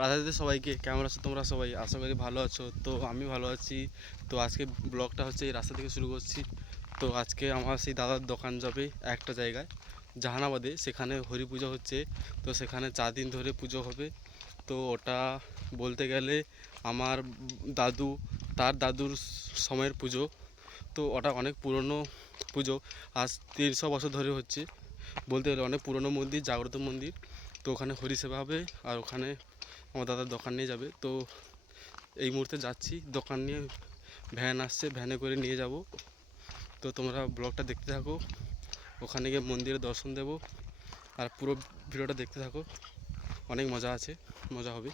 রাধাদিতে সবাইকে, কেমন আছো তোমরা সবাই? আশা করি ভালো আছো। তো আমি ভালো আছি। তো আজকে ব্লগটা হচ্ছে এই রাস্তা থেকে শুরু করছি। তো আজকে আমার সেই দাদার দোকান যাবে একটা জায়গায়, জাহানাবাদে। সেখানে হরি পুজো হচ্ছে। তো সেখানে চার দিন ধরে পুজো হবে। তো ওটা বলতে গেলে আমার দাদু, তার দাদুর সময়ের পুজো। তো ওটা অনেক পুরনো পুজো। আজ তিনশো বছর ধরে হচ্ছে। বলতে গেলে অনেক পুরনো মন্দির, জাগ্রত মন্দির। তো ওখানে হরিসেবা হবে আর ওখানে আমার দাদার দোকান নিয়ে যাবে। তো এই মুহূর্তে যাচ্ছি, দোকান নিয়ে ভ্যান আসছে, ভ্যানে করে নিয়ে যাব। তো তোমরা ব্লগটা দেখতে থাকো, ওখানে গিয়ে মন্দিরে দর্শন দেব, আর পুরো ভিডিওটা দেখতে থাকো। অনেক মজা আছে, মজা হবে।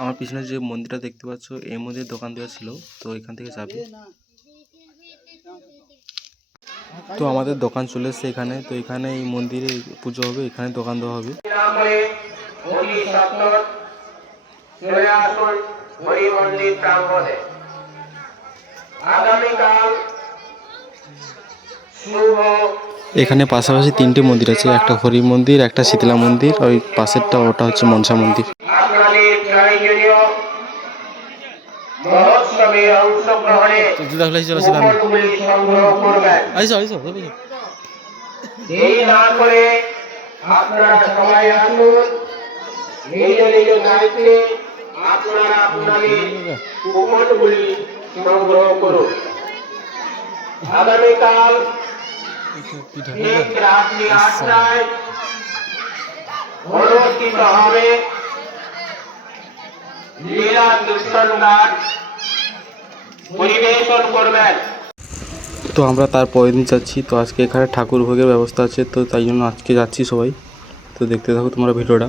আমার পিছনে যে মন্দিরটা দেখতে পাচ্ছ, এই মন্দিরে দোকান দেওয়া ছিল, তো এখান থেকে যাবে। তো আমাদের দোকান চলে এসছে এখানে, তো এখানে এই মন্দিরে পুজো হবে, এখানে দোকান দেওয়া হবে। নামে হরি চলে আসুন হরি প্রাঙ্গণে আগামীকাল শুভ এখানে পাশাপাশি তিনটে মন্দির আছে একটা হরি মন্দির একটা শীতলা মন্দির ওই পাশেরটা ওটা হচ্ছে মনসা মন্দির। না করে আপনারা সবাই আসুন। তো আমরা তার পরের দিন যাচ্ছি। তো আজকে এখানে ঠাকুর ভোগের ব্যবস্থা আছে, তো তাই জন্য আজকে যাচ্ছি সবাই। তো দেখতে থাকো তোমরা ভিডিওটা।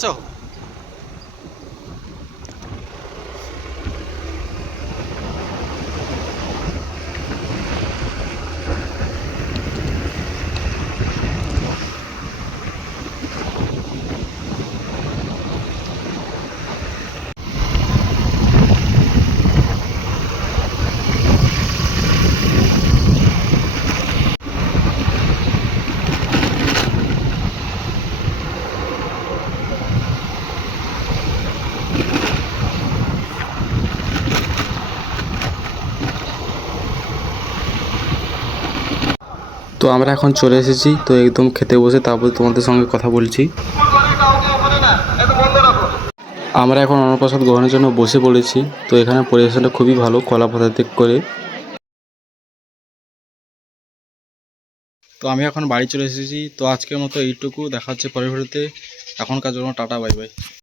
তো আমরা এখন চলে এসেছি, তো একদম খেতে বসে তারপর তোমাদের সঙ্গে কথা বলছি। আমরা এখন অন্নপ্রসাদ গ্রহণের জন্য বসে পড়েছি, তো এখানে পরিবেশনটা খুবই ভালো, কলা পদার্থ করে। তো আমি এখন বাড়ি চলে এসেছি, তো আজকের মতো এইটুকু, দেখা হচ্ছে পরের এখনকার জন্য টাটা, বাই বাই।